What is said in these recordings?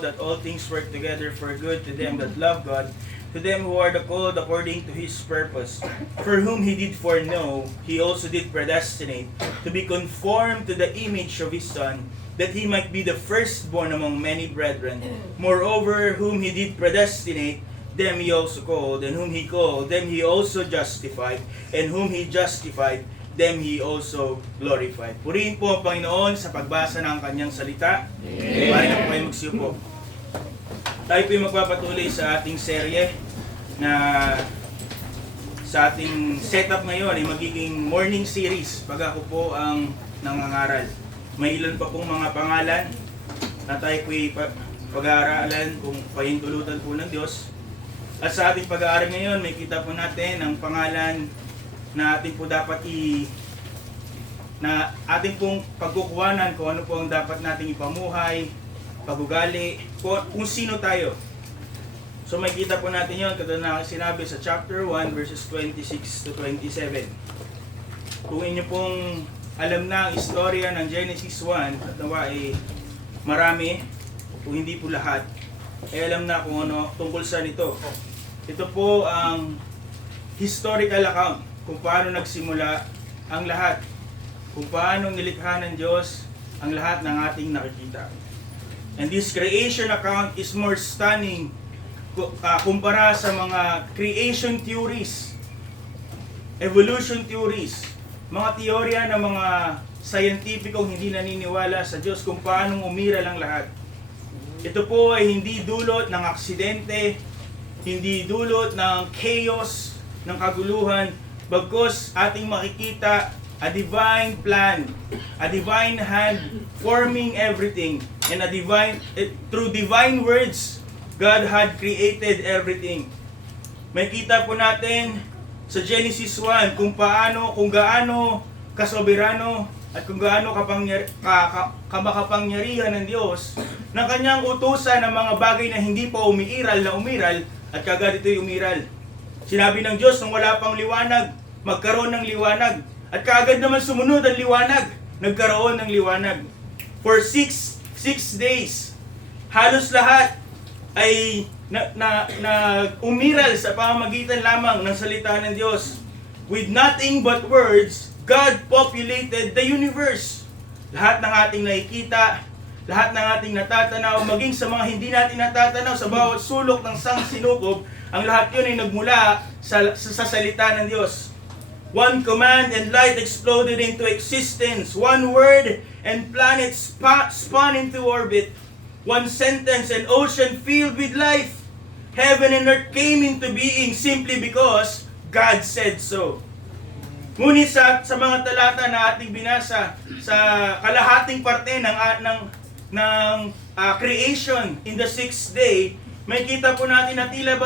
that all things work together for good to them that love God, to them who are the called according to His purpose. For whom He did foreknow, He also did predestinate to be conformed to the image of His Son, that He might be the firstborn among many brethren. Moreover, whom He did predestinate, them He also called, and whom He called, them He also justified, and whom He justified, them He also glorified. Purihin po ang Panginoon sa pagbasa ng Kanyang salita. Pari na po kayo magsiupo. Tayo po yung magpapatuloy sa ating serye na sa ating setup ngayon ay magiging morning series pag ako po ang nangangaral. May ilan pa pong mga pangalan na tayo po pag-aaralan kung pahintulutan po ng Diyos. At sa ating pag-aaral ngayon, may kita po natin ang pangalan na ating po dapat na ating pong pagkukuhanan kung ano po ang dapat nating ipamuhay, pag-ugali, kung sino tayo. So may kita po natin yon katulad na sinabi sa chapter 1 verses 26 to 27. Kung inyo pong alam na ang istorya ng Genesis 1 at nawa ay marami, kung hindi po lahat, ay alam na kung ano tungkol sa nito. Ito po ang historical account kung paano nagsimula ang lahat, kung paano nilikha ng Diyos ang lahat ng ating nakikita. And this creation account is more stunning kumpara sa mga creation theories, evolution theories, mga teorya ng mga scientificong hindi naniniwala sa Diyos kung paano umiral ang lahat. Ito po ay hindi dulot ng aksidente, hindi dulot ng chaos, ng kaguluhan, bagkus ating makikita a divine plan, a divine hand forming everything, and through divine words, God had created everything. May kita po natin sa Genesis 1 kung gaano kasoberano at kung gaano kamakapangyarihan ng Diyos na kanyang utusan ng mga bagay na hindi pa umiiral at kagad ito'y umiral. Sinabi ng Diyos nung wala pang liwanag, magkaroon ng liwanag. At kaagad naman sumunod ang liwanag. Nagkaroon ng liwanag. For 6 days, halos lahat ay umiral sa pamamagitan lamang ng salita ng Diyos. With nothing but words, God populated the universe. Lahat ng ating nakikita, lahat ng ating natatanaw, maging sa mga hindi natin natatanaw, sa bawat sulok ng sangsinukob, ang lahat yun ay nagmula sa salita ng Diyos. One command and light exploded into existence. One word and planets spun into orbit. One sentence and ocean filled with life. Heaven and earth came into being simply because God said so. Ngunit sa mga talata na ating binasa sa kalahating parte ng creation in the sixth day, may kita po natin na tila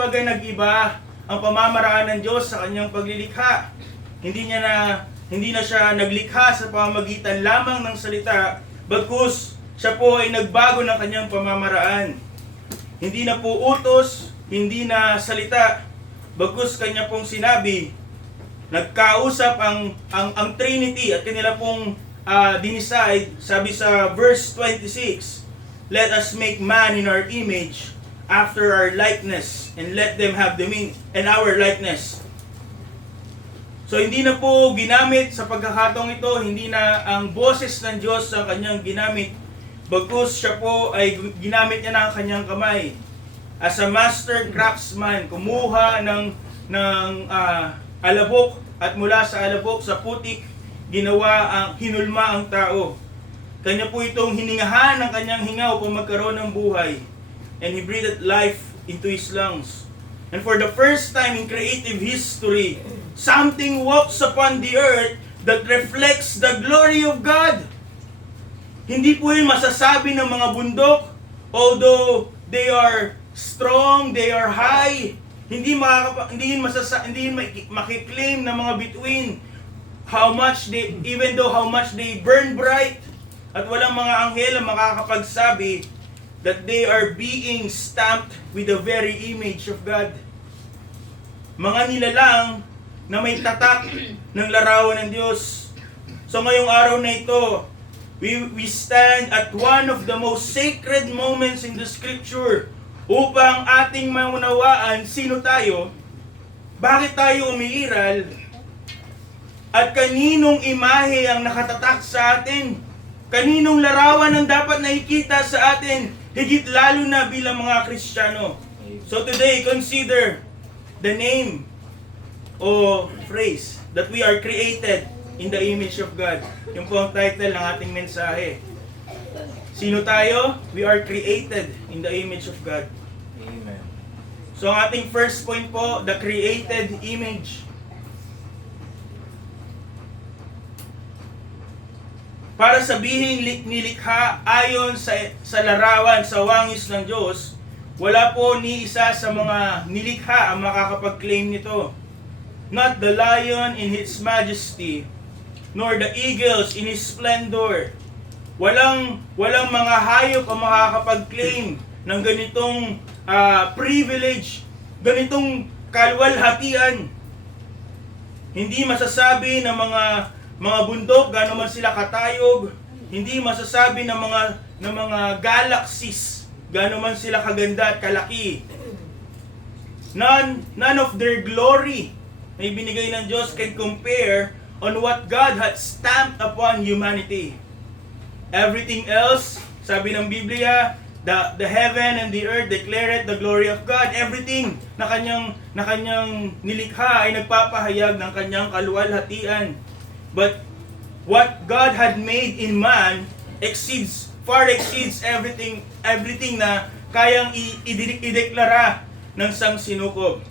bagay nag-iba ang pamamaraan ng Diyos sa kanyang paglilikha. Hindi na siya naglikha sa pamamagitan lamang ng salita, bagkus siya po ay nagbago ng kanyang pamamaraan. Hindi na po utos, hindi na salita, bagkus kanya pong sinabi, nagkausap ang Trinity at kanila pong dinicide, sabi sa verse 26, let us make man in our image, after our likeness, and let them have dominion and our likeness. So hindi na po ginamit sa pagkakataong ito, hindi na ang boses ng Diyos ang kanyang ginamit, bagkus siya po ay ginamit niya na ang kanyang kamay. As a master craftsman, kumuha ng alabok, at mula sa alabok, sa putik, hinulma ang tao. Kanya po itong hiningahan ng kanyang hinga upang magkaroon ng buhay. And He breathed life into his lungs. And for the first time in creative history, something walks upon the earth that reflects the glory of God. Hindi po yun masasabi ng mga bundok, although they are strong, they are high. Hindi yun makiklaim ng mga bituin how much they burn bright, at walang mga anghel ang makakapagsabi that they are being stamped with the very image of God. Mga nilalang na may tatak ng larawan ng Diyos. So ngayong araw na ito, we stand at one of the most sacred moments in the Scripture upang ating maunawaan sino tayo, bakit tayo umiiral, at kaninong imahe ang nakatatak sa atin, kaninong larawan ang dapat nakikita sa atin, higit lalo na bilang mga Kristiyano. So today, consider the name o phrase that we are created in the image of God. Yung po ang title ng ating mensahe. Sino tayo? We are created in the image of God. Amen. So ang ating first point po, the created image. Para sabihin nilikha ayon sa larawan, sa wangis ng Diyos, wala po ni isa sa mga nilikha ang makakapag-claim nito. Not the lion in his majesty, nor the eagles in his splendor. Walang mga hayop ang makakapag-claim ng ganitong privilege, ganitong kalwalhatian. Hindi masasabi ng mga bundok, gaano man sila katayog, hindi masasabi ng mga galaxies, gaano man sila kaganda at kalaki. None of their glory na ibinigay ng Diyos can compare on what God had stamped upon humanity. Everything else, sabi ng Biblia, the heaven and the earth declare the glory of God. Everything na kanyang nilikha ay nagpapahayag ng kanyang kaluwalhatian. But what God had made in man far exceeds everything na kayang ideklara ng sangsinukob.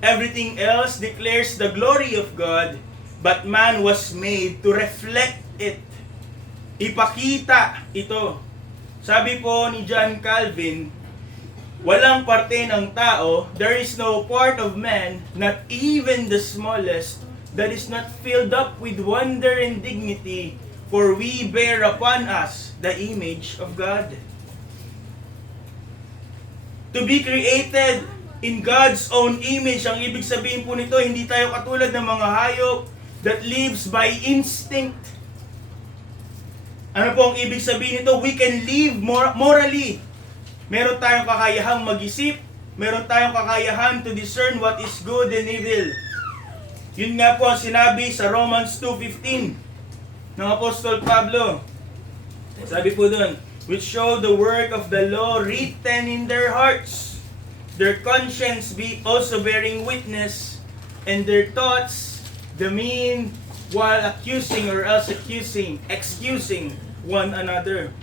Everything else declares the glory of God, but man was made to reflect it. Ipakita ito. Sabi po ni John Calvin, walang parte ng tao, there is no part of man, not even the smallest, that is not filled up with wonder and dignity, for we bear upon us the image of God. To be created in God's own image, ang ibig sabihin po nito, hindi tayo katulad ng mga hayop that lives by instinct. Ano po ang ibig sabihin nito? We can live morally. Meron tayong kakayahang mag-isip, meron tayong kakayahan to discern what is good and evil. Yun nga po ang sinabi sa Romans 2:15 ng Apostol Pablo. Sabi po doon, which show the work of the law written in their hearts, their conscience be also bearing witness, and their thoughts the mean while accusing or else excusing one another.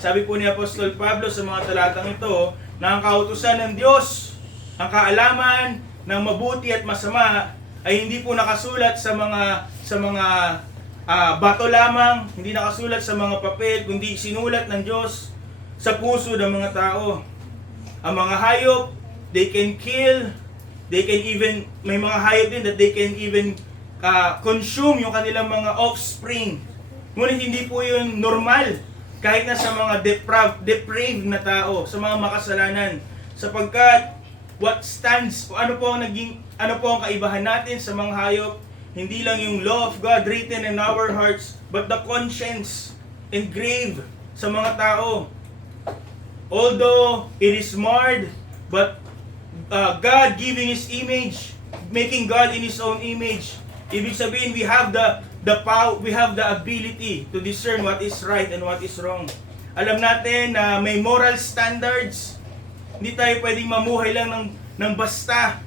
Sabi po ni Apostol Pablo sa mga talatang ito, na ang kautusan ng Diyos, ang kaalaman ng mabuti at masama ay hindi po nakasulat sa mga bato lamang, hindi nakasulat sa mga papel, kundi sinulat ng Diyos sa puso ng mga tao. Ang mga hayop, they can kill, may mga hayop din that they can even consume yung kanilang mga offspring. Ngunit hindi po yun normal kahit na sa mga depraved na tao, sa mga makasalanan. Sapagkat ano po ang kaibahan natin sa mga hayop? Hindi lang yung law of God written in our hearts, but the conscience engraved sa mga tao. Although it is marred, but God giving His image, making God in His own image. Ibig sabihin, we have the power, we have the ability to discern what is right and what is wrong. Alam natin na may moral standards. Hindi tayo pwedeng mamuhay lang ng basta.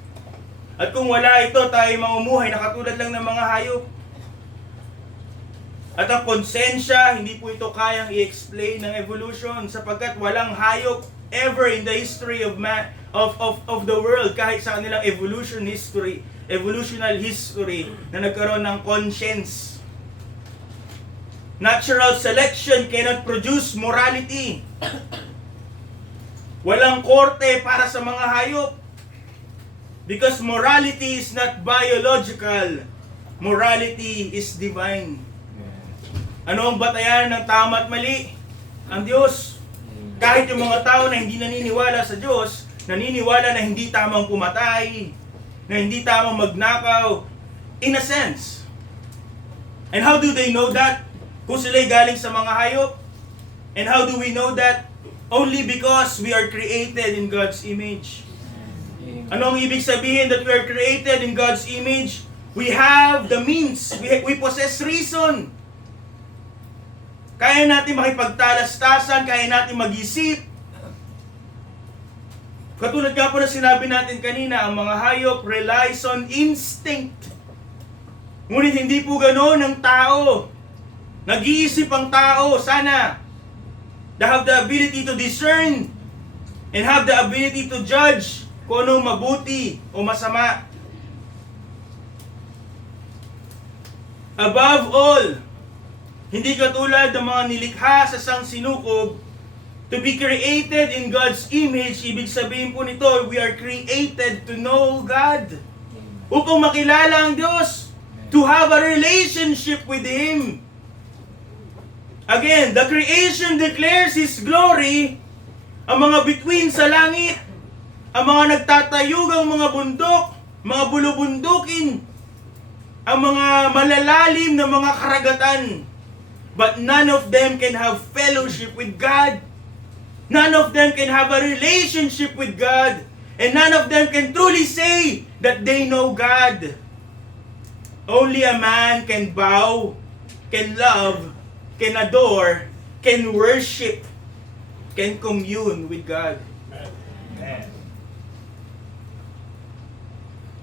At kung wala ito, tayo mamumuhay na katulad lang ng mga hayop. At ang konsensya, hindi po ito kayang i-explain ng evolution sapagkat walang hayop ever in the history of the world, kahit sa kanilang evolutional history na nagkaroon ng conscience. Natural selection cannot produce morality. Walang korte para sa mga hayop. Because morality is not biological. Morality is divine. Ano ang batayan ng tama at mali? Ang Diyos. Kahit yung mga tao na hindi naniniwala sa Diyos, naniniwala na hindi tamang pumatay, na hindi tamang magnakaw, in a sense. And how do they know that? kung sila'y galing sa mga hayop. And how do we know that? Only because we are created in God's image. Ano ang ibig sabihin that we are created in God's image? We have the means. We possess reason. Kaya natin makipagtalastasan, kaya natin mag-isip. Katulad nga po na sinabi natin kanina, ang mga hayop relies on instinct. Ngunit hindi po ganoon ang tao. Nag-iisip ang tao, sana. They have the ability to discern and have the ability to judge kung anong mabuti o masama. Above all, hindi katulad ng mga nilikha sa sangsinukob, to be created in God's image, ibig sabihin po nito, we are created to know God. Upang makilala ang Diyos, to have a relationship with Him. Again, the creation declares His glory, ang mga bituin sa langit, ang mga nagtatayugang mga bundok, mga bulubundukin, ang mga malalalim na mga karagatan. But none of them can have fellowship with God. None of them can have a relationship with God. And none of them can truly say that they know God. Only a man can bow, can love, can adore, can worship, can commune with God. Amen.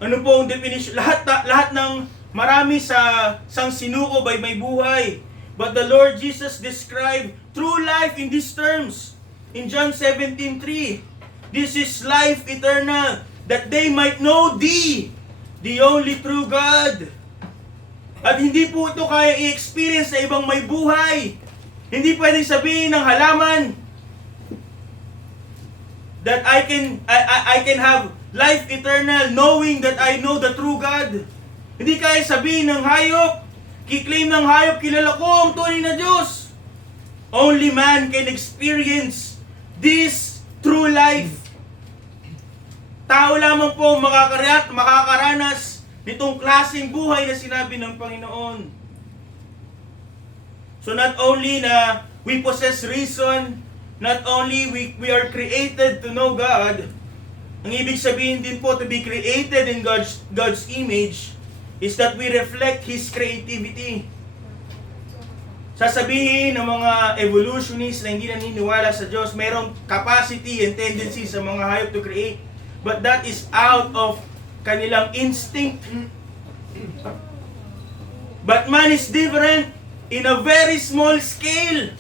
Ano po ang definition? Lahat ng marami sa sangsinukob ay may buhay. But the Lord Jesus described true life in these terms. In John 17:3, this is life eternal, that they might know Thee, the only true God. At hindi po ito kaya i-experience sa ibang may buhay. Hindi pwedeng sabihin ng halaman that I can have life eternal knowing that I know the true God. Hindi kaya sabihin ng hayop, kiklaim ng hayop, kilala ko ang tunay na Diyos. Only man can experience this true life. Tao lamang po makakaranas nitong klaseng buhay na sinabi ng Panginoon. So not only na we possess reason, not only we are created to know God, ang ibig sabihin din po to be created in God's image is that we reflect His creativity. Sasabihin ng mga evolutionists na hindi naniniwala sa Diyos, mayroong capacity and tendency sa mga hayop to create. But that is out of kanilang instinct. But man is different in a very small scale.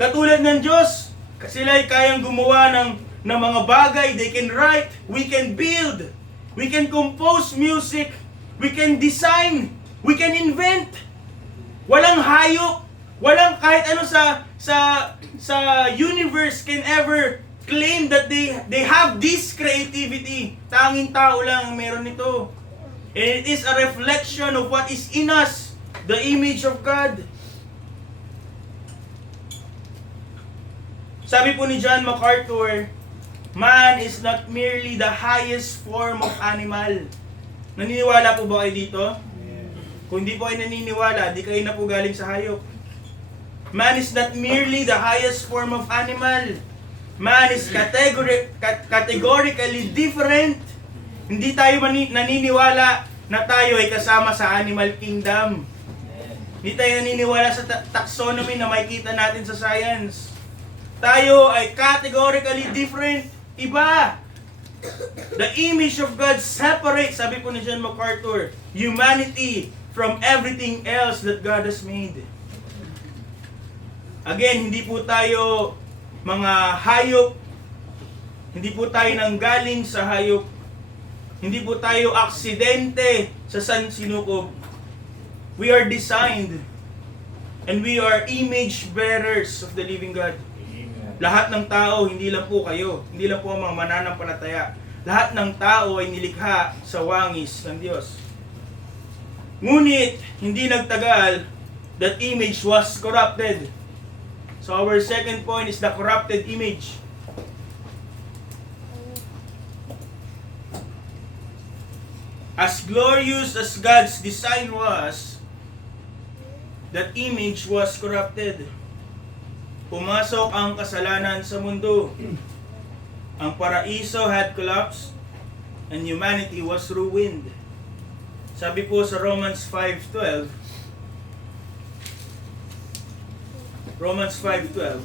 Katulad ng Diyos, sila ay kayang gumawa ng mga bagay. They can write, we can build, we can compose music, we can design, we can invent. Walang hayop, walang kahit ano sa universe can ever claim that they have this creativity. Tanging tao lang ang meron nito. And it is a reflection of what is in us, the image of God. Sabi po ni John MacArthur, man is not merely the highest form of animal. Naniniwala po ba kayo dito? Kung di po kayo naniniwala, di kayo na po galing sa hayop. Man is not merely the highest form of animal. Man is categorically different. Hindi tayo naniniwala na tayo ay kasama sa animal kingdom. Hindi tayo naniniwala sa taxonomy na makikita natin sa science. Tayo ay categorically different. Iba. The image of God separates, sabi po ni John MacArthur, humanity from everything else that God has made. Again, hindi po tayo mga hayop. Hindi po tayo nanggaling sa hayop. Hindi po tayo aksidente sa sansinukob. We are designed and we are image bearers of the living God. Lahat ng tao, hindi lang po kayo, hindi lang po ang mga mananampalataya. Lahat ng tao ay nilikha sa wangis ng Diyos. Ngunit, hindi nagtagal, that image was corrupted. So our second point is the corrupted image. As glorious as God's design was, that image was corrupted. Pumasok ang kasalanan sa mundo. Ang paraiso had collapsed and humanity was ruined. Sabi po sa Romans 5:12, Romans 5:12.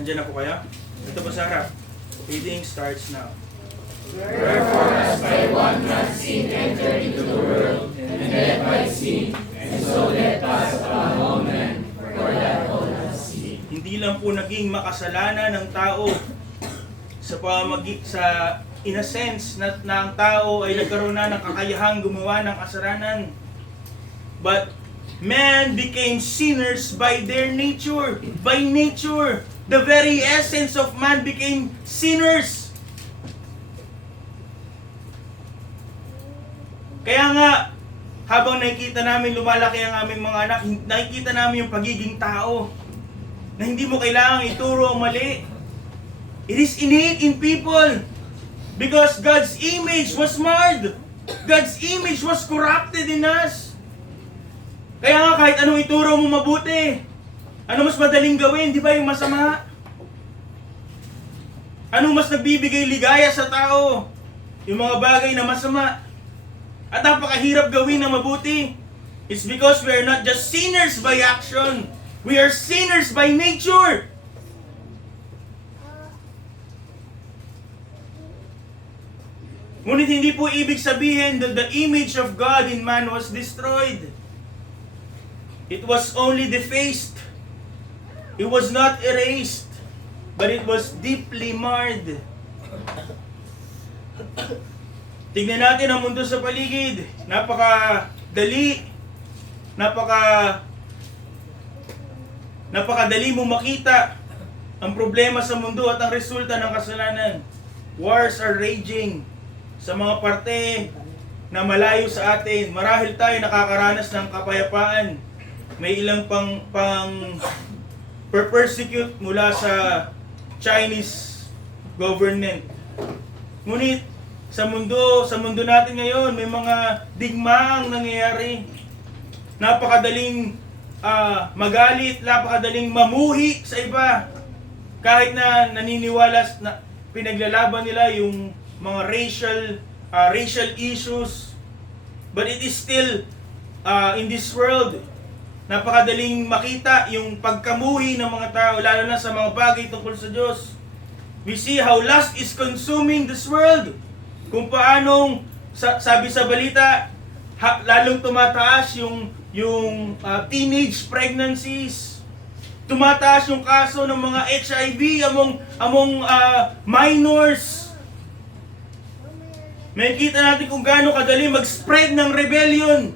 Andiyan na po kaya? Ito po sa harap. Reading starts now. Wherefore, as by one man sin entered into the world, and death by sin, and so death passed upon all men, for that all have sinned. Hindi lang po naging makasalanan ng tao in a sense na ang tao ay nagkaroon na ng kakayahang gumawa ng kasalanan. But man became sinners by their nature. By nature, the very essence of man became sinners. Kaya nga, habang nakikita namin lumalaki ang aming mga anak, nakikita namin yung pagiging tao na hindi mo kailangang ituro ang mali. It is innate in people because God's image was marred. God's image was corrupted in us. Kaya nga kahit anong ituro mo mabuti, ano mas madaling gawin, di ba yung masama? Ano mas nagbibigay ligaya sa tao? Yung mga bagay na masama. At napakahirap gawin na mabuti. It's because we are not just sinners by action. We are sinners by nature. Ngunit hindi po ibig sabihin that the image of God in man was destroyed. It was only defaced. It was not erased, but it was deeply marred. Tignan natin ang mundo sa paligid. Napakadali mong makita ang problema sa mundo at ang resulta ng kasalanan. Wars are raging sa mga parte na malayo sa atin. Marahil tayo nakakaranas ng kapayapaan. May ilang pang persecute mula sa Chinese government. Ngunit sa mundo natin ngayon, may mga digmaang nangyayari. Napakadaling magalit, napakadaling mamuhi sa iba. Kahit na naniniwala na pinaglalaban nila yung mga racial issues. But it is still in this world, napakadaling makita yung pagkamuhi ng mga tao, lalo na sa mga bagay tungkol sa Diyos. We see how lust is consuming this world. Kung paanong, sabi sa balita, lalong tumataas yung teenage pregnancies. Tumataas yung kaso ng mga HIV among minors. May kita natin kung gaano kadali mag-spread ng rebellion.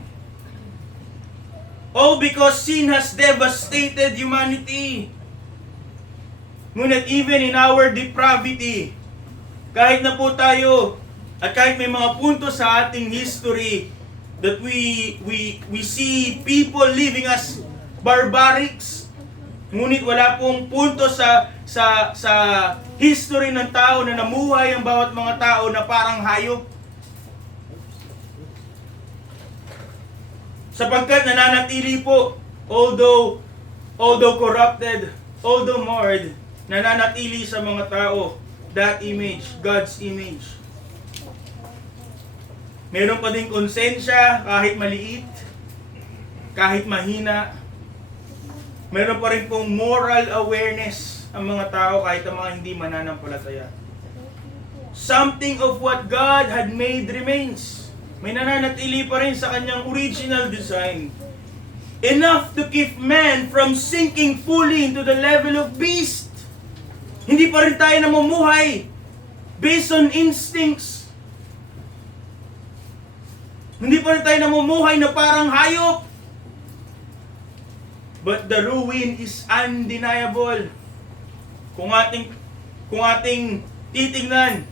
All because sin has devastated humanity. Ngunit even in our depravity, kahit na po tayo, at kahit may mga punto sa ating history that we see people living as barbarics, ngunit wala pong punto sa history ng tao na namuhay ang bawat mga tao na parang hayop. Sapagkat nananatili po, although corrupted, although marred, nananatili sa mga tao that image, God's image. Meron pa din konsensya kahit maliit, kahit mahina. Meron pa rin pong moral awareness ang mga tao kahit ang mga hindi mananampalataya. Something of what God had made remains. May nananatili pa rin sa kanyang original design. Enough to keep man from sinking fully into the level of beast. Hindi pa rin tayo namumuhay based on instincts. Hindi pa rin tayo namumuhay na parang hayop. But the ruin is undeniable. Kung ating titingnan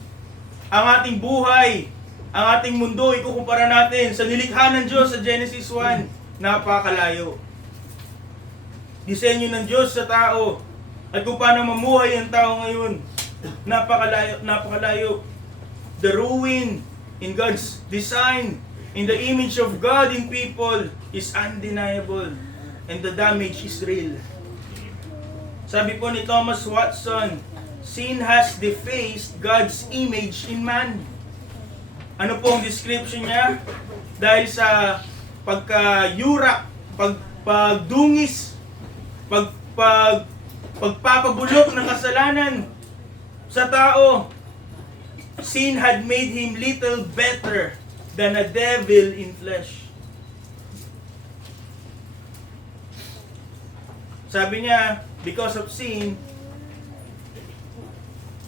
ang ating buhay, ang ating mundo, ikukumpara natin sa nilikha ng Diyos sa Genesis 1, napakalayo. Disenyo ng Diyos sa tao at kung paano mamuhay ang tao ngayon, napakalayo. The ruin in God's design in the image of God in people is undeniable and the damage is real. Sabi po ni Thomas Watson, sin has defaced God's image in man. Ano po ang description niya? Dahil sa pagkayurak, pagdungis, pagpapabulok ng kasalanan sa tao, sin had made him little better than a devil in flesh. Sabi niya, because of sin,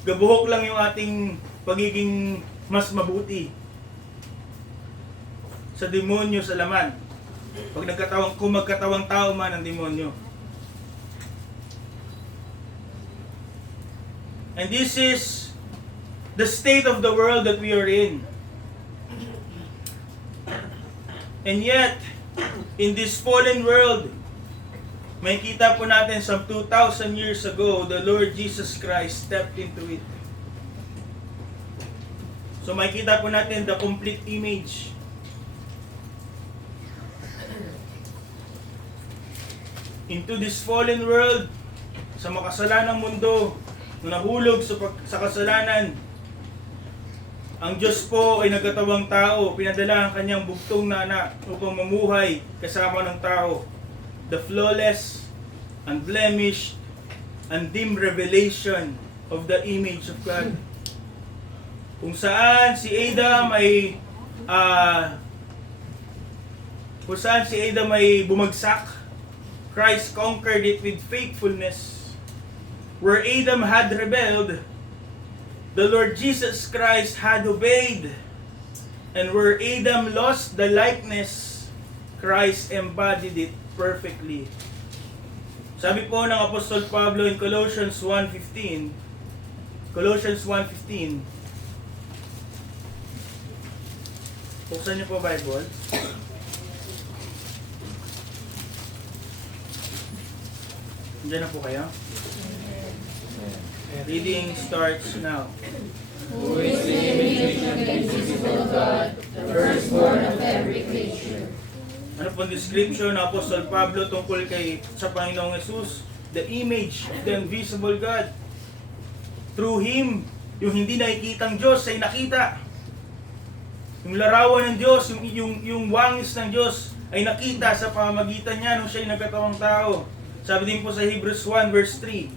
gabuhok lang yung ating pagiging mas mabuti sa demonyo sa laman. Kung magkatawang tao man ang demonyo. And this is the state of the world that we are in. And yet, in this fallen world, may kita po natin some 2,000 years ago, the Lord Jesus Christ stepped into it. So may kita po natin the complete image. Into this fallen world, sa makasalanang mundo, na nahulog sa kasalanan, ang Diyos po ay nagkatawang tao, pinadala ang kanyang bugtong na anak upang mamuhay kasama ng tao. The flawless, unblemished, undim revelation of the image of God. Kung saan si Adam ay bumagsak, Christ conquered it with faithfulness. Where Adam had rebelled, the Lord Jesus Christ had obeyed. And where Adam lost the likeness, Christ embodied it perfectly. Sabi po ng Apostol Pablo in Colossians 1:15, buksan niyo po Bible. Diyan na po kayo. Reading starts now. Who is the image of the invisible God, the firstborn of every creature. Ano pong description ng Apostol Pablo tungkol sa Panginoong Jesus? The image of the invisible God. Through Him, yung hindi nakikitang Diyos ay nakita. Yung larawan ng Diyos, yung wangis ng Diyos ay nakita sa pamamagitan niya nung siya ay nagkatawang tao. Sabi din po sa Hebrews 1 verse 3.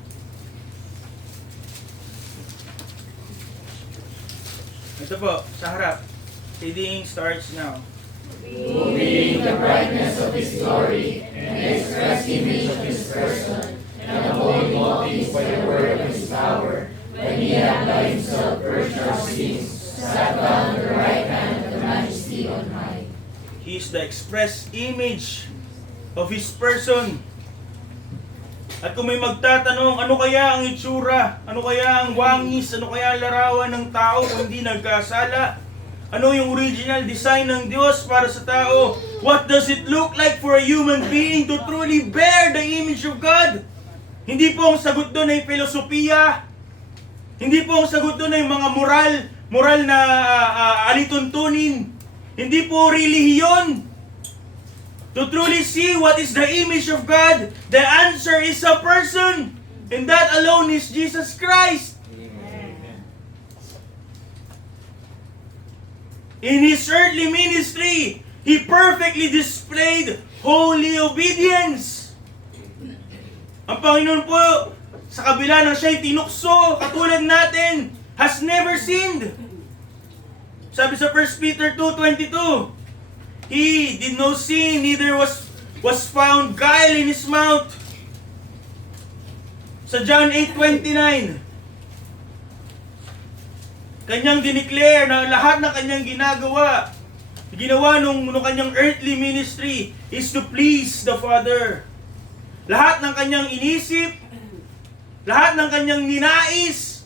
Ito po, sa harap. Reading starts now. Who being the brightness of His glory, and the express image of His person, and upholding all things by the word of His power, when He had by Himself purged our sins, sat down at the right hand of the Majesty on high. He is the express image of His person. At kung may magtatanong, ano kaya ang itsura? Ano kaya ang wangis? Ano kaya ang larawan ng tao kung hindi nagkasala? Ano yung original design ng Diyos para sa tao? What does it look like for a human being to truly bear the image of God? Hindi po ang sagot doon ay filosofiya. Hindi po ang sagot doon ay mga moral na alituntunin. Hindi po relihiyon. To truly see what is the image of God, the answer is a person. And that alone is Jesus Christ. Amen. In His earthly ministry, He perfectly displayed holy obedience. Ang Panginoon po, sa kabila ng siya'y tinukso, katulad natin, has never sinned. Sabi sa 1 Peter 2:22, He did no sin, neither was found guile in His mouth. Sa John 8:29, kanyang dineclare na lahat ng kanyang ginawa nung kanyang earthly ministry is to please the Father. Lahat ng kanyang inisip, lahat ng kanyang ninais,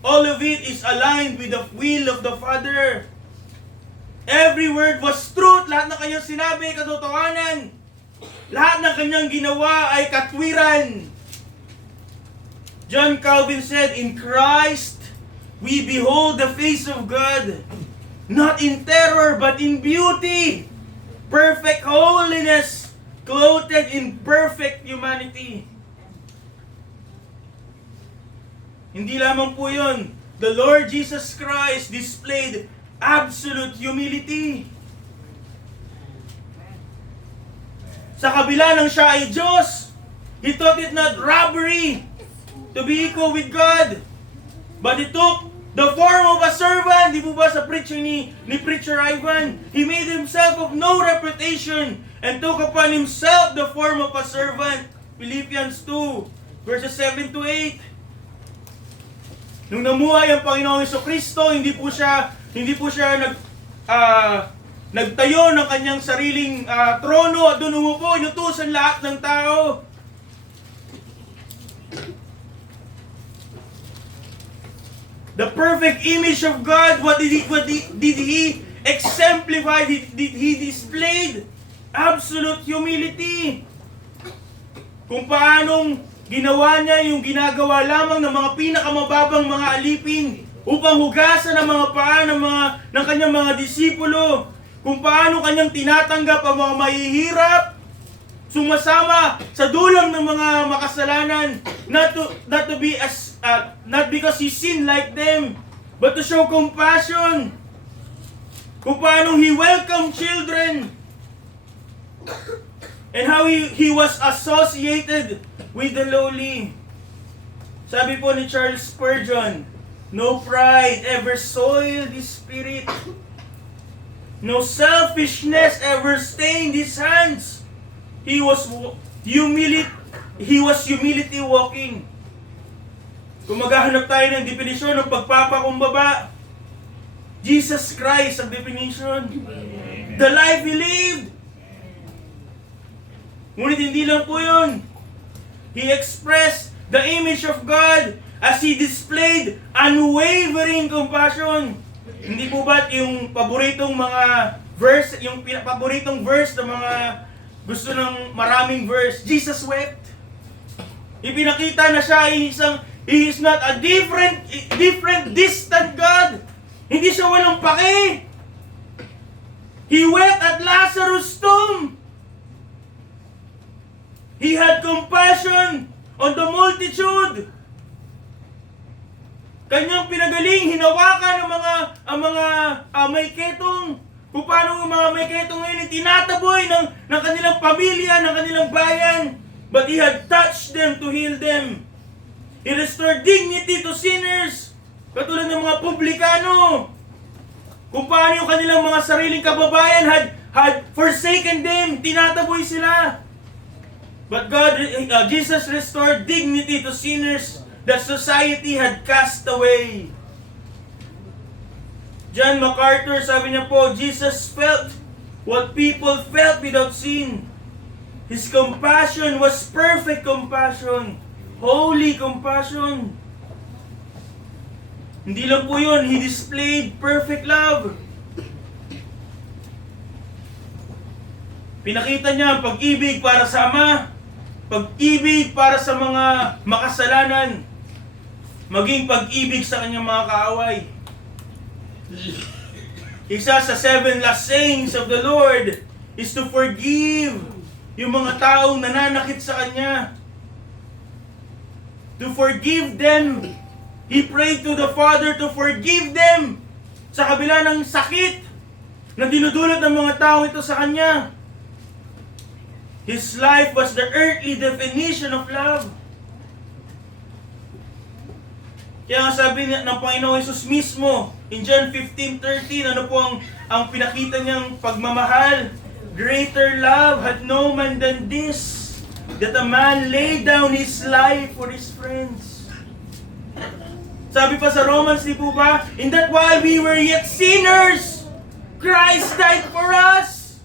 all of it is aligned with the will of the Father. Every word was truth. Lahat ng kanyang sinabi, katotohanan. Lahat ng kanyang ginawa ay katwiran. John Calvin said, in Christ, we behold the face of God. not in terror, but in beauty. Perfect holiness, clothed in perfect humanity. Hindi lamang po yun. The Lord Jesus Christ displayed absolute humility. Sa kabila ng siya ay Diyos, He thought it not robbery to be equal with God. But He took the form of a servant. Di po ba sa preaching ni Preacher Ivan? He made Himself of no reputation and took upon Himself the form of a servant. Philippians 2, verses 7 to 8. Nung namuhay ang Panginoong Jesucristo, hindi po siya nagtayo ng kanyang sariling trono at doon umupo, inutusan lahat ng tao. The perfect image of God, what did He exemplify? He displayed absolute humility. Kung paanong ginawa niya yung ginagawa lamang ng mga pinakamababang mga alipin upang hugasan ang mga paa ng kanyang mga disipulo. Kung paano kanyang tinatanggap ang mga mahihirap, sumasama sa dulang ng mga makasalanan, not because He sinned like them, but to show compassion. Kung paano He welcomed children, and how he was associated with the lowly. Sabi po ni Charles Spurgeon, no pride ever soiled His spirit. No selfishness ever stained His hands. He was humility walking. Kung maghahanap tayo ng definisyon ng pagpapakumbaba, Jesus Christ ang definition. The life He lived. Ngunit hindi lang po yun. He expressed the image of God as He displayed unwavering compassion. Hindi po ba yung paboritong mga verse, yung paboritong verse ng mga gusto ng maraming verse, Jesus wept. Ipinakita na siya ay He is not a different, distant God. Hindi siya walang pake. He wept at Lazarus' tomb. He had compassion on the multitude. Kanyang pinagaling, hinawakan ang mga may ketong. Kung paano ang mga may ketong ngayon tinataboy ng kanilang pamilya, ng kanilang bayan. But He had touched them to heal them. He restored dignity to sinners. Katulad ng mga publikano. Kung paano yung kanilang mga sariling kababayan had forsaken them, tinataboy sila. But Jesus restored dignity to sinners that society had cast away. John MacArthur, sabi niya po, Jesus felt what people felt without sin. His compassion was perfect compassion, holy compassion. Hindi lang po yun, He displayed perfect love. Pinakita niya ang pag-ibig para sa Ama, pag-ibig para sa mga makasalanan, maging pag-ibig sa kanyang mga kaaway. Isa sa 7 last sayings of the Lord is to forgive yung mga taong nananakit sa Kanya. To forgive them. He prayed to the Father to forgive them sa kabila ng sakit na dinudulot ng mga tao ito sa Kanya. His life was the earthly definition of love. Kaya nga sabi ng Panginoong Hesus mismo, in John 15:13, ano po ang pinakita niyang pagmamahal? Greater love had no man than this, that a man lay down his life for his friends. Sabi pa sa Romans, di po ba? In that while we were yet sinners, Christ died for us.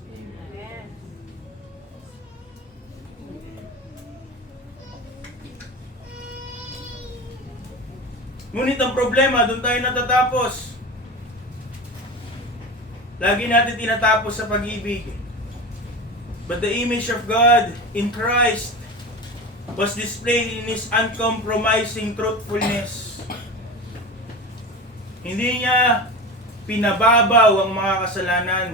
Ngunit ang problema, doon tayo natatapos. Lagi natin tinatapos sa pag-ibig. But the image of God in Christ was displayed in His uncompromising truthfulness. Hindi niya ipinababaw ang mga kasalanan.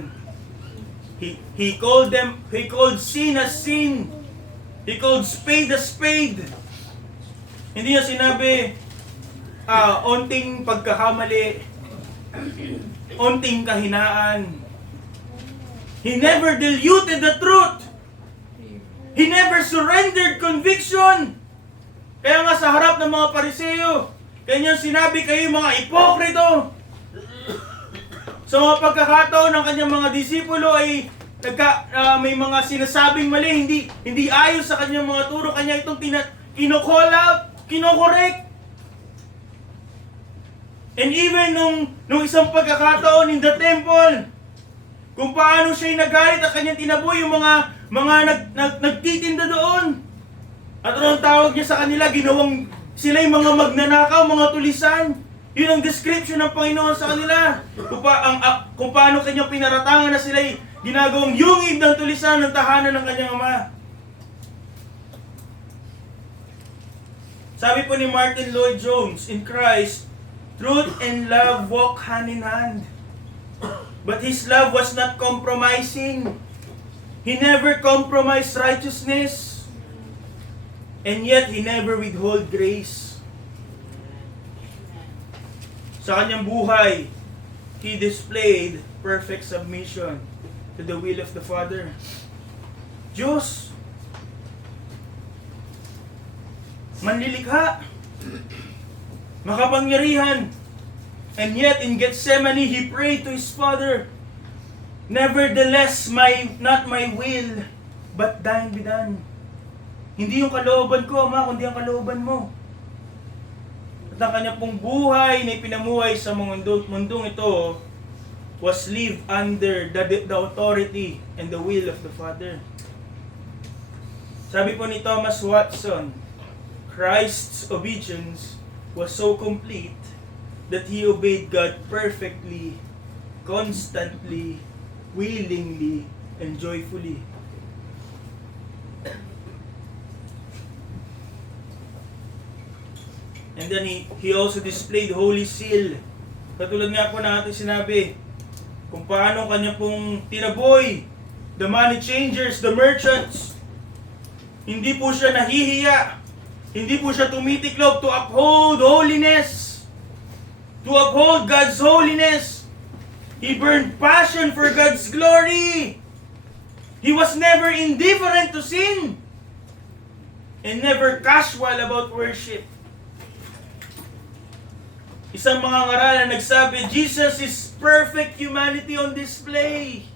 He called sin as sin. He called spade as spade. Hindi niya sinabi, onting pagkakamali, onting kahinaan. He never diluted the truth. He never surrendered conviction. Kaya nga sa harap ng mga Pariseo, kanyang sinabi, kayo mga ipokrito. Sa mga pagkakataon ng kanyang mga disipulo ay may mga sinasabing mali, hindi ayon sa kanyang mga turo, kanya itong kino-call out, kino-correct. And even nung isang pagkakataon in the temple, kung paano siya'y nagalit at kanyang tinaboy yung mga nagtitinda doon. At anong tawag niya sa kanila? Sila'y mga magnanakaw, mga tulisan. Yun ang description ng Panginoon sa kanila. Kung paano kanyang pinaratangan na sila'y ginagawang yungib ng tulisan ng tahanan ng kanyang ama. Sabi po ni Martin Lloyd-Jones, in Christ, truth and love walk hand in hand. But His love was not compromising. He never compromised righteousness. And yet, He never withhold grace. Sa kanyang buhay, He displayed perfect submission to the will of the Father. Diyos, manlilikha, makapangyarihan, and yet in Gethsemane, He prayed to His Father, nevertheless, not my will, but thine be done. Hindi yung kalooban ko, Ama, kundi ang kalooban mo. At ang kanyang pong buhay na ipinamuhay sa mundong ito was lived under the authority and the will of the Father. Sabi po ni Thomas Watson, Christ's obedience was so complete that He obeyed God perfectly, constantly, willingly, and joyfully. And then he also displayed Holy Seal. Katulad nga po natin sinabi, kung paano kanya pong tinaboy the money changers, the merchants. Hindi po siya nahihiya. Hindi po siya tumitiklop to uphold holiness. To uphold God's holiness. He burned passion for God's glory. He was never indifferent to sin. And never casual about worship. Isang mga ngaral na nagsabi, Jesus is perfect humanity on display.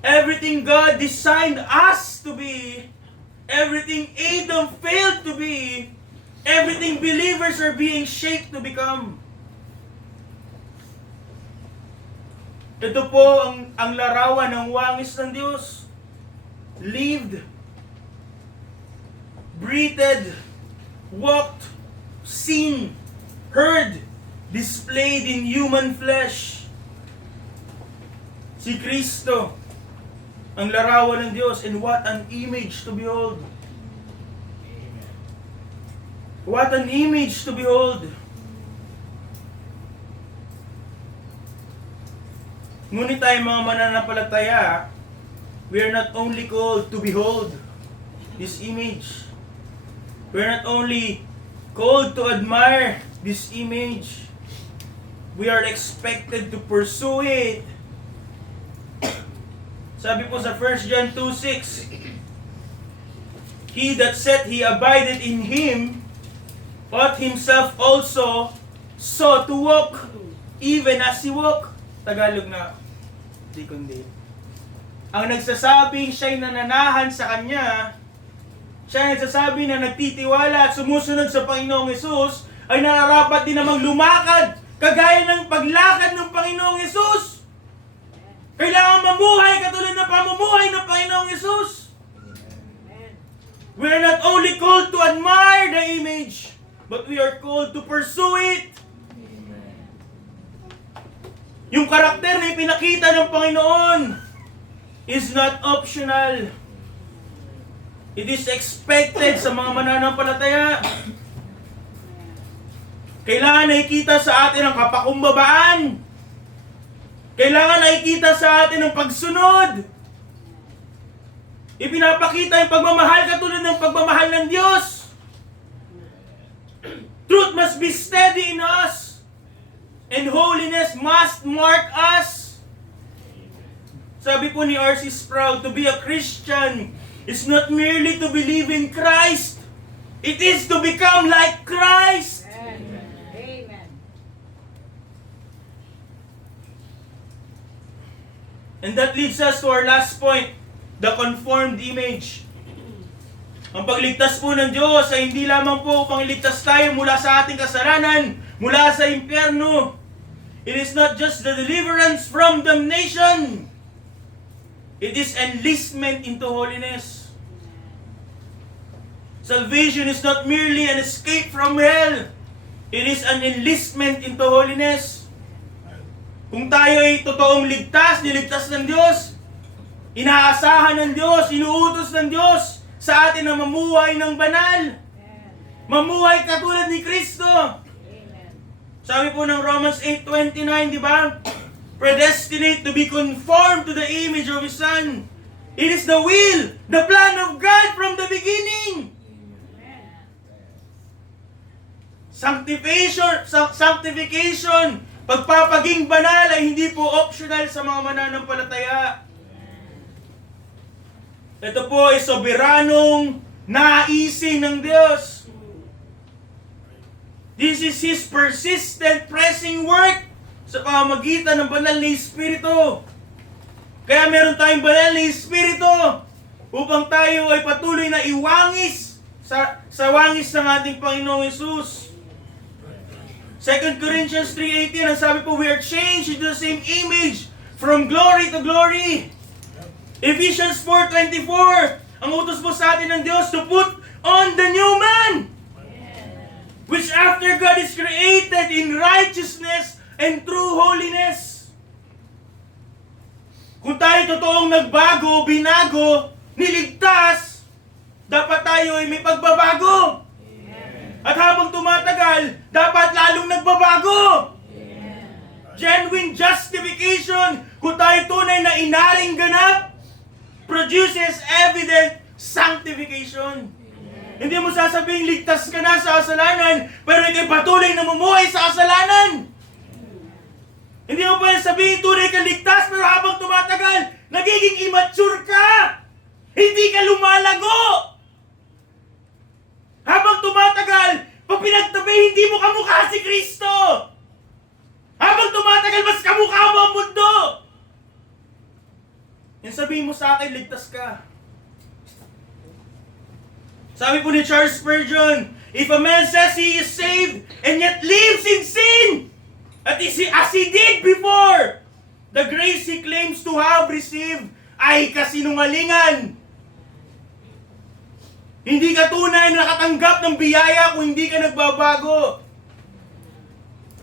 Everything God designed us to be, everything Adam failed to be, everything believers are being shaped to become. Ito po ang larawan ng wangis ng Diyos. Lived, breathed, walked, seen, heard, displayed in human flesh. Si Kristo, ang larawan ng Diyos, and what an image to behold. What an image to behold. Ngunit tayo mga mananampalataya, we are not only called to behold this image. We are not only called to admire this image. We are expected to pursue it. Sabi po sa 1 John 2:6, He that said he abided in Him, ought himself also so to walk, even as He walked. Tagalog na, di kundi. Ang nagsasabing siya'y nananahan sa Kanya, siya ang nagsasabi na nagtitiwala at sumusunod sa Panginoong Hesus, ay nararapat din namang lumakad kagaya ng paglakad ng Panginoong Hesus. Kailangan mamuhay katulad ng pamumuhay ng Panginoong Hesus. We are not only called to admire the image, but we are called to pursue it. Yung karakter na ipinakita ng Panginoon is not optional. It is expected sa mga mananampalataya. Kailangan nakikita sa atin ang kapakumbabaan, Kailangan nakikita sa atin ang pagsunod. Ipinapakita yung pagmamahal katulad ng pagmamahal ng Diyos. Truth must be steady in us. And holiness must mark us. Sabi po ni R.C. Sproul, to be a Christian is not merely to believe in Christ. It is to become like Christ. Amen. And that leads us to our last point, the conformed image. Ang pagligtas po ng Diyos ay hindi lamang po upang iligtas tayo mula sa ating kasalanan, mula sa impyerno. It is not just the deliverance from damnation. It is enlistment into holiness. Salvation is not merely an escape from hell. It is an enlistment into holiness. Kung tayo ay totoong ligtas, niligtas ng Diyos, inaasahan ng Diyos, inuutos ng Diyos sa atin na mamuhay ng banal. Mamuhay katulad ni Kristo. Sabi po ng Romans 8:29, di ba? Predestinate to be conformed to the image of His Son. It is the will, the plan of God from the beginning. Sanctification, pagpapaging banal ay hindi po optional sa mga mananampalataya. Ito po ay soberanong naisin ng Diyos. This is His persistent pressing work sa pamamagitan ng banal na Espiritu. Kaya meron tayong banal na Espiritu upang tayo ay patuloy na iwangis sa wangis ng ating Panginoong Hesus. 2 Corinthians 3:18, ang sabi po, we are changed into the same image from glory to glory. Ephesians 4:24, ang utos po sa atin ng Diyos to put on the new man, which after God is created in righteousness and true holiness. Kung tayo totoong nagbago, binago, niligtas, dapat tayo ay may pagbabago. At habang tumatagal, dapat lalong nagbabago. Genuine justification, kung tayo tunay na inaring ganap, produces evident sanctification. Hindi mo sasabihin, ligtas ka na sa kasalanan, pero ikay patuloy na mumuhay sa kasalanan. Hindi mo pwede sabihin, tunay ka ligtas, pero habang tumatagal, nagiging immature ka. Hindi ka lumalago. Habang tumatagal, pag pinagtabi, hindi mo kamukha si Kristo. Habang tumatagal, mas kamukha mo ang mundo. Yung sabihin mo sa akin, ligtas ka. Sabi po ni Charles Spurgeon, if a man says he is saved and yet lives in sin, as he did before, the grace he claims to have received ay kasinungalingan. Hindi ka tunay na nakatanggap ng biyaya kung hindi ka nagbabago.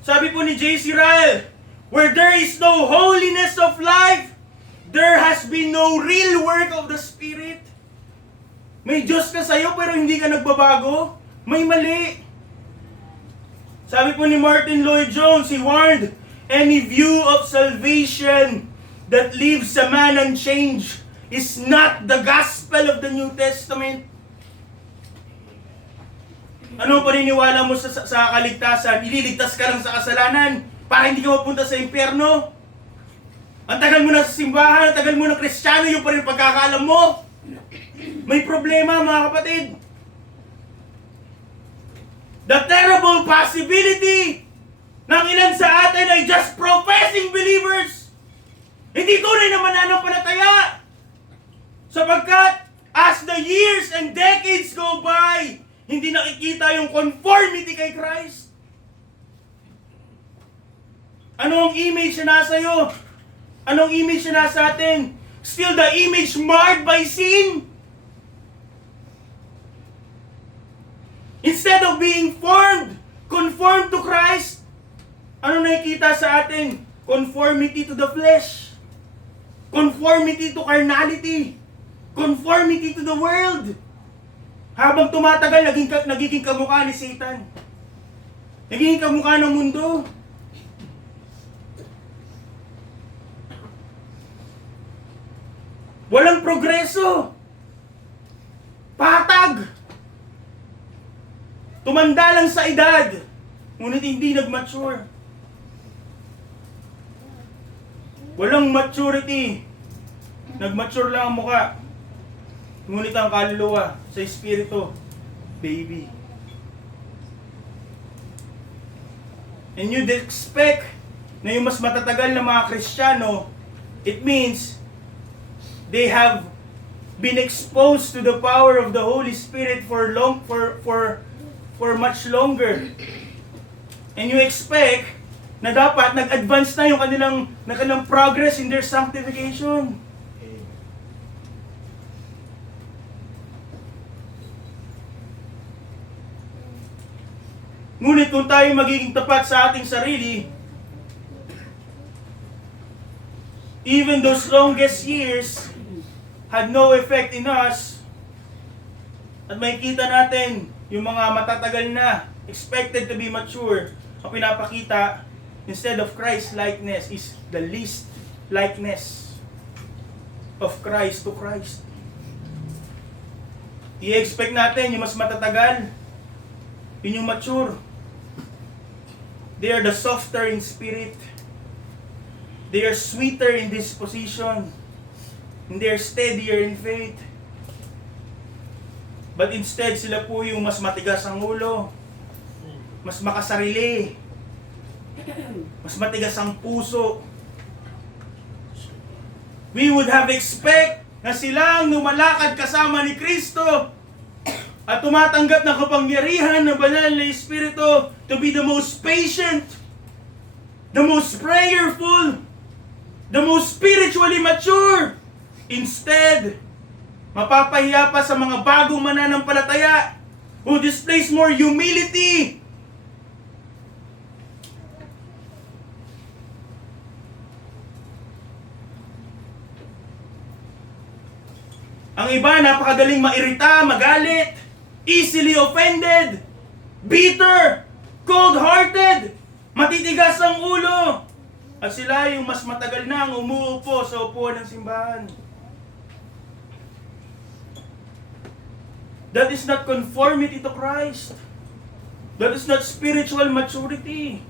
Sabi po ni J.C. Ryle, where there is no holiness of life, there has been no real work of the Spirit. May Diyos ka sa'yo pero hindi ka nagbabago, may mali. Sabi po ni Martin Lloyd-Jones, he warned, any view of salvation that leaves a man unchanged is not the gospel of the New Testament. Ano paniniwala mo sa kaligtasan? Ililigtas ka lang sa kasalanan para hindi ka mapunta sa impyerno? Ang tagal mo na sa simbahan, ang tagal mo na Kristiyano, yung pa rin pagkakaalam mo. May problema, mga kapatid. The terrible possibility ng ilan sa atin ay just professing believers. Hindi tunay na mananampalataya. Sapagkat as the years and decades go by, hindi nakikita yung conformity kay Christ. Ano ang image na nasa iyo? Anong image na nasa atin? Still the image marred by sin? Instead of being conformed to Christ, ano nakikita sa atin? Conformity to the flesh. Conformity to carnality. Conformity to the world. Habang tumatagal, nagiging kamukha ni Satan. Nagiging kamukha ng mundo. Walang progreso. Patag. Tumanda lang sa edad. Ngunit hindi nag-mature. Walang maturity. Nag-mature lang ang mukha. Ngunit ang kaluluwa sa espiritu, baby. And you'd expect na yung mas matatagal na mga Kristiyano, it means they have been exposed to the power of the Holy Spirit for much longer. And you expect na dapat nag-advance na yung kanilang progress in their sanctification. Ngunit kung tayo magiging tapat sa ating sarili, even those longest years had no effect in us, at makikita natin yung mga matatagal na, expected to be mature, ang pinapakita, instead of Christ-likeness, is the least likeness of Christ to Christ. I-expect natin yung mas matatagal, yun yung mature. They are the softer in spirit. They are sweeter in disposition. And they are steadier in faith. But instead, sila po yung mas matigas ang ulo. Mas makasarili. Mas matigas ang puso. We would have expect na silang lumalakad kasama ni Kristo at tumatanggap ng kapangyarihan ng banal na Espiritu to be the most patient, the most prayerful, the most spiritually mature. Instead, mapapahiya pa sa mga bagong mananampalataya who displays more humility. Ang iba, napakadaling mairita, magalit, easily offended, bitter, cold-hearted, matitigas ang ulo. At sila yung mas matagal na ang umuupo sa upuan ng simbahan. That is not conformity to Christ. That is not spiritual maturity.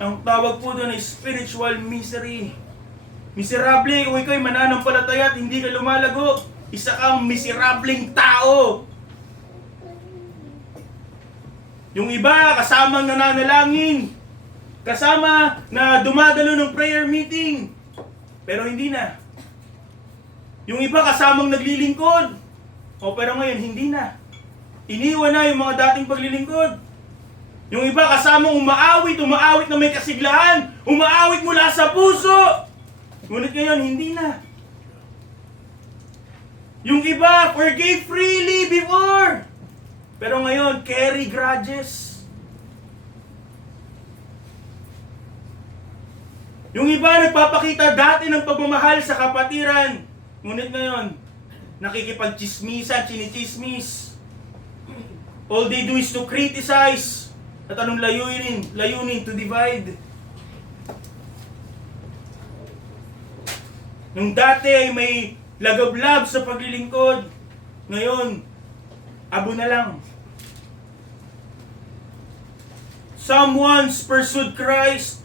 Ang tawag po doon ay spiritual misery. Miserable, kung ikaw'y mananampalataya at hindi ka lumalago, isa kang miserableng tao. Yung iba, kasamang nananalangin, kasama na dumadalo ng prayer meeting, pero hindi na. Yung iba, kasamang naglilingkod, pero ngayon hindi na. Iniwan na yung mga dating paglilingkod. Yung iba, kasamang umaawit na may kasiglahan, umaawit mula sa puso. Ngunit ngayon, hindi na. Yung iba, forgave freely before. Pero ngayon, carry grudges. Yung iba, nagpapakita dati ng pagmamahal sa kapatiran. Ngunit ngayon, nakikipagchismisan, chinichismis. All they do is to criticize. At anong layunin to divide. Nung dati ay may lagablab sa paglilingkod, ngayon, abo na lang. Some once pursued Christ,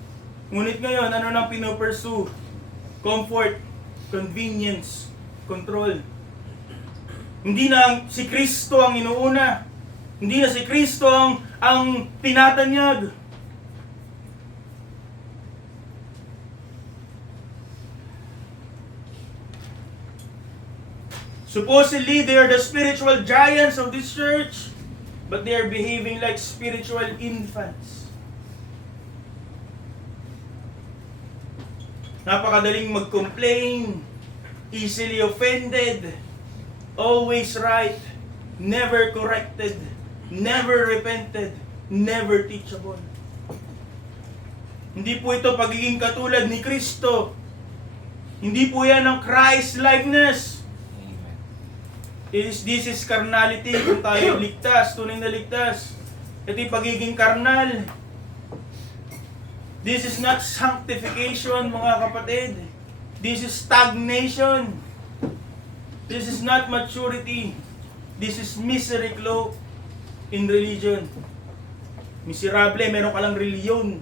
ngunit ngayon, ano nang pinopursue? Comfort, convenience, control. Hindi na si Kristo ang inuuna. Hindi na si Kristo ang tinatanyag. Supposedly, they are the spiritual giants of this church, but they are behaving like spiritual infants. Napakadaling mag-complain, easily offended, always right, never corrected, never repented, never teachable. Hindi po ito pagiging katulad ni Kristo. Hindi po yan ang Christ-likeness. This is carnality kung tayo ligtas, tunay na ligtas. Ito yung pagiging karnal. This is not sanctification, mga kapatid. This is stagnation. This is not maturity. This is misery cloak in religion. Miserable, meron ka lang reliyon.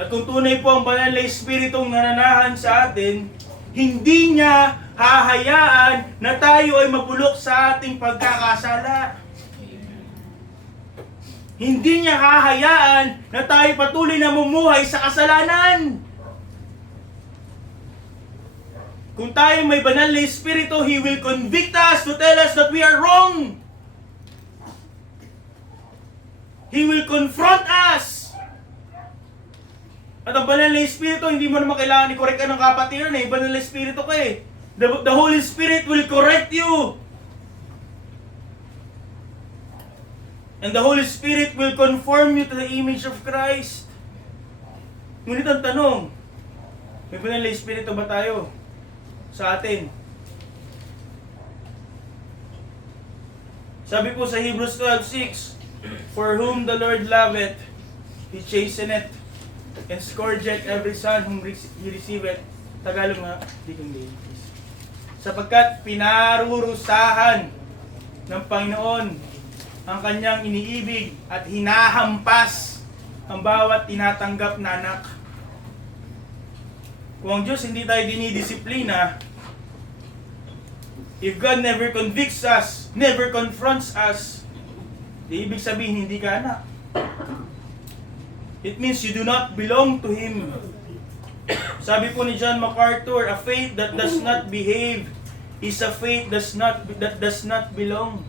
At kung tunay po ang banal na Espiritong nananahan sa atin, hindi niya hahayaan na tayo ay mabulok sa ating pagkakasala. Hindi niya hahayaan na tayo patuloy na mumuhay sa kasalanan. Kung tayo may banal na Espiritu, He will convict us to tell us that we are wrong. He will confront us. At ang banal na Espiritu, hindi mo naman kailangan i-correct ka ng kapatiran eh. Banal na Espiritu ka eh. The Holy Spirit will correct you. And the Holy Spirit will conform you to the image of Christ. Ngunit ang tanong, may banal na Espiritu ba tayo sa atin? Sabi po sa Hebrews 12:6, for whom the Lord loveth, He chasteneth, and scourgeth every son whom He receiveth. Tagalog nga, di kong please. Sapagkat pinarurusahan ng Panginoon ang kanyang iniibig at hinahampas ang bawat tinatanggap na anak. Kung ang Diyos hindi tayo dinidisiplina, if God never convicts us, never confronts us, di ibig sabihin hindi ka anak. It means you do not belong to Him. Sabi po ni John MacArthur, a faith that does not behave is a faith that does not belong.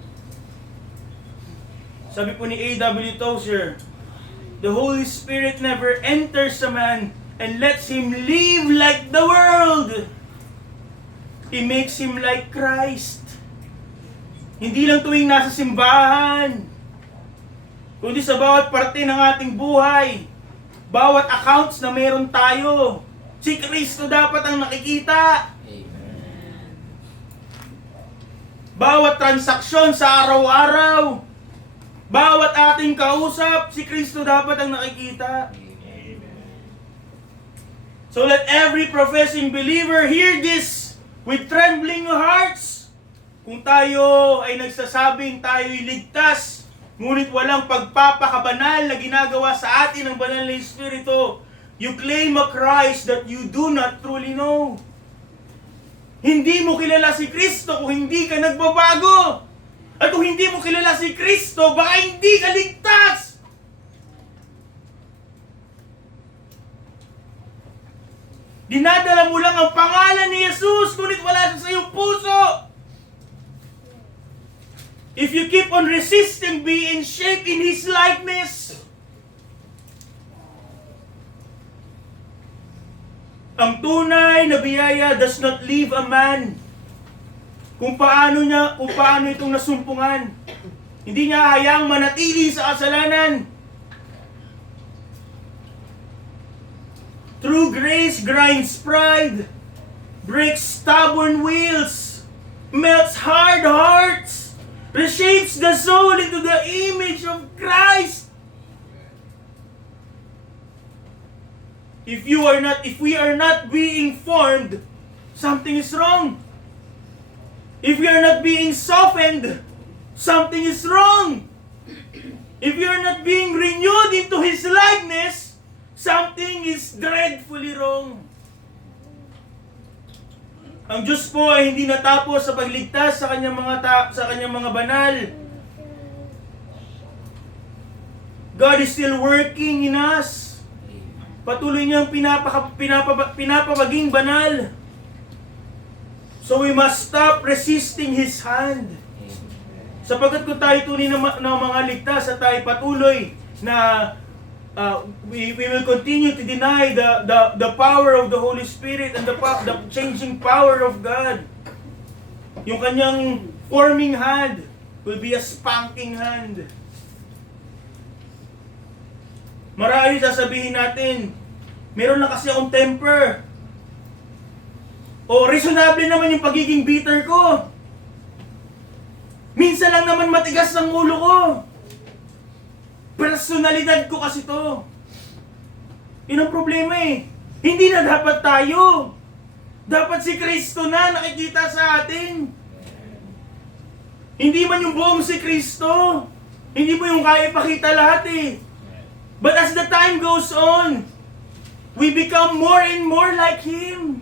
Sabi po ni A.W. Tozer, the Holy Spirit never enters a man and lets him live like the world. He makes him like Christ. Hindi lang tuwing nasa simbahan, kundi sa bawat parte ng ating buhay, bawat accounts na meron tayo, si Kristo dapat ang nakikita. Amen. Bawat transaksyon sa araw-araw, bawat ating kausap, si Kristo dapat ang nakikita. So let every professing believer hear this with trembling hearts. Kung tayo ay nagsasabing tayo'y ligtas, ngunit walang pagpapakabanal na ginagawa sa atin ng banal na Espiritu, you claim a Christ that you do not truly know. Hindi mo kilala si Kristo kung hindi ka nagbabago. At kung hindi mo kilala si Kristo, baka hindi ka ligtas. Dinadala mo lang ang pangalan ni Jesus, ngunit wala siya sa iyong puso. If you keep on resisting being shaped in His likeness, ang tunay na biyaya does not leave a man. Kung paano itong nasumpungan. Hindi niya hayaang manatili sa kasalanan. True grace grinds pride, breaks stubborn wills, melts hard hearts, reshapes the soul into the image of Christ. If we are not being formed, something is wrong. If we are not being softened, something is wrong. If we are not being renewed into His likeness, something is dreadfully wrong. Ang Diyos po ay hindi natapos sa pagligtas sa kanyang mga banal. God is still working in us. Patuloy niyang pinapabaging banal. So we must stop resisting His hand. Sapagkat kung tayo tunay na mga ligtas at tayo patuloy na we will continue to deny the power of the Holy Spirit and the changing power of God. Yung kanyang forming hand will be a spanking hand. Marahil sasabihin natin, meron na kasi akong temper. O reasonable naman yung pagiging bitter ko. Minsan lang naman matigas ang ulo ko. Personalidad ko kasi to. Yun ang problema eh. Hindi na dapat tayo. Dapat si Kristo na nakikita sa atin. Hindi man yung buong si Kristo. Hindi mo yung kaya ipakita lahat eh. But as the time goes on, we become more and more like Him.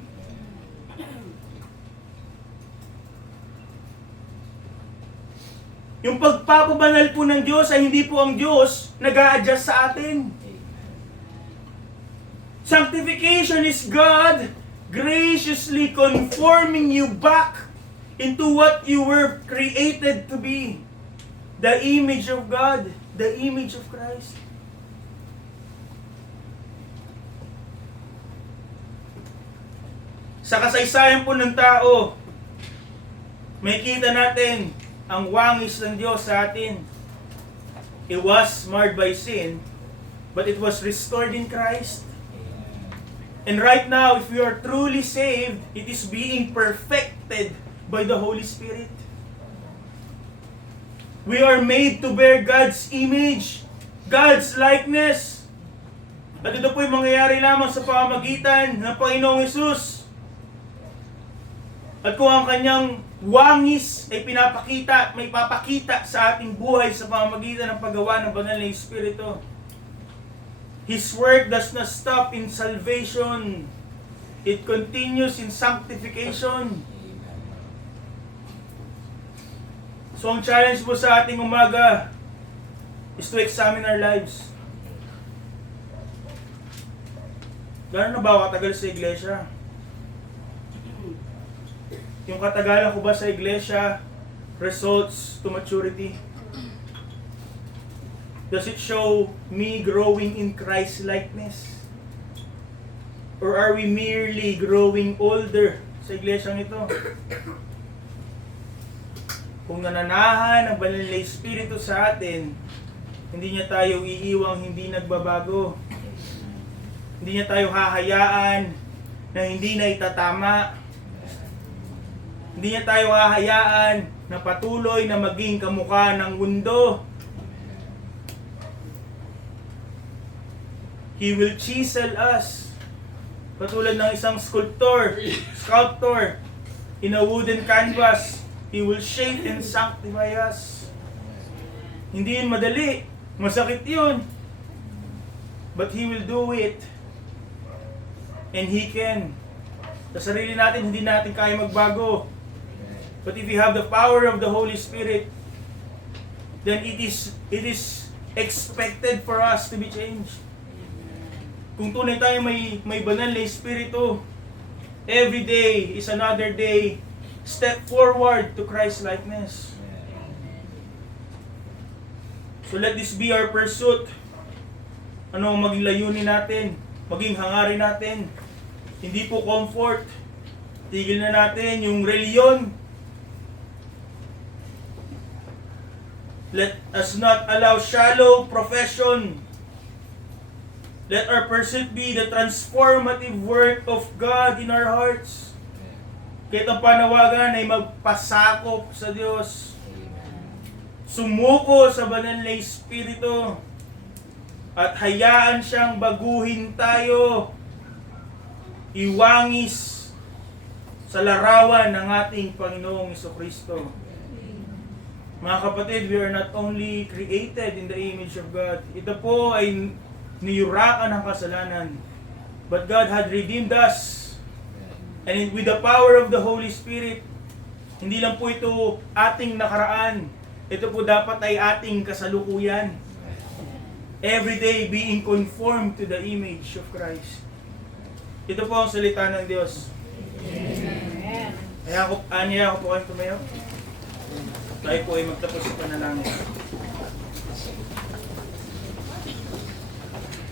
Yung pagpapabanal po ng Diyos ay hindi po ang Diyos nag-a-adjust sa atin. Sanctification is God graciously conforming you back into what you were created to be. The image of God, the image of Christ. Sa kasaysayan po ng tao, may kita natin ang wangis ng Diyos sa atin. It was marred by sin, but it was restored in Christ. And right now, if we are truly saved, it is being perfected by the Holy Spirit. We are made to bear God's image, God's likeness. At ito po yung mangyayari lamang sa pamamagitan ng Panginoong Hesus. At kung ang kanyang wangis ay pinapakita, may papakita sa ating buhay sa pamamagitan ng paggawa ng banal na Espiritu. His work does not stop in salvation. It continues in sanctification. So ang challenge po sa ating umaga is to examine our lives. Gano'n na ba ako katagal sa iglesia? Yung katagalan ko ba sa iglesia results to maturity? Does it show me growing in Christ-likeness? Or are we merely growing older sa iglesyang ito? Kung nananahan ang banal na Espiritu sa atin, hindi niya tayo iiwang hindi nagbabago. Hindi niya tayo hahayaan na hindi na itatama. Hindi niya tayo hahayaan na patuloy na maging kamukha ng mundo. He will chisel us. Katulad ng isang sculptor in a wooden canvas. He will shape and sanctify us. Hindi yun madali. Masakit yun. But He will do it. And He can. Sa sarili natin, hindi natin kaya magbago. But if we have the power of the Holy Spirit, then it is expected for us to be changed. Kung tunay tayo may banal na Espiritu, every day is another day, step forward to Christ-likeness. So let this be our pursuit. Ano ang maging layunin natin? Maging hangarin natin? Hindi po comfort. Tigil na natin yung reliyon. Let us not allow shallow profession. Let our pursuit be the transformative work of God in our hearts. Kahit ang panawagan ay magpasakop sa Diyos. Sumuko sa banal na Espiritu. At hayaan siyang baguhin tayo. Iwangis sa larawan ng ating Panginoong Jesucristo. Mga kapatid, we are not only created in the image of God. Ito po ay niyurakan ng kasalanan. But God had redeemed us. And with the power of the Holy Spirit, hindi lang po ito ating nakaraan. Ito po dapat ay ating kasalukuyan. Every day being conformed to the image of Christ. Ito po ang salita ng Diyos. Amen. Kaya ko po kayong tumayo. Tayo po ay magtapos sa panalangin.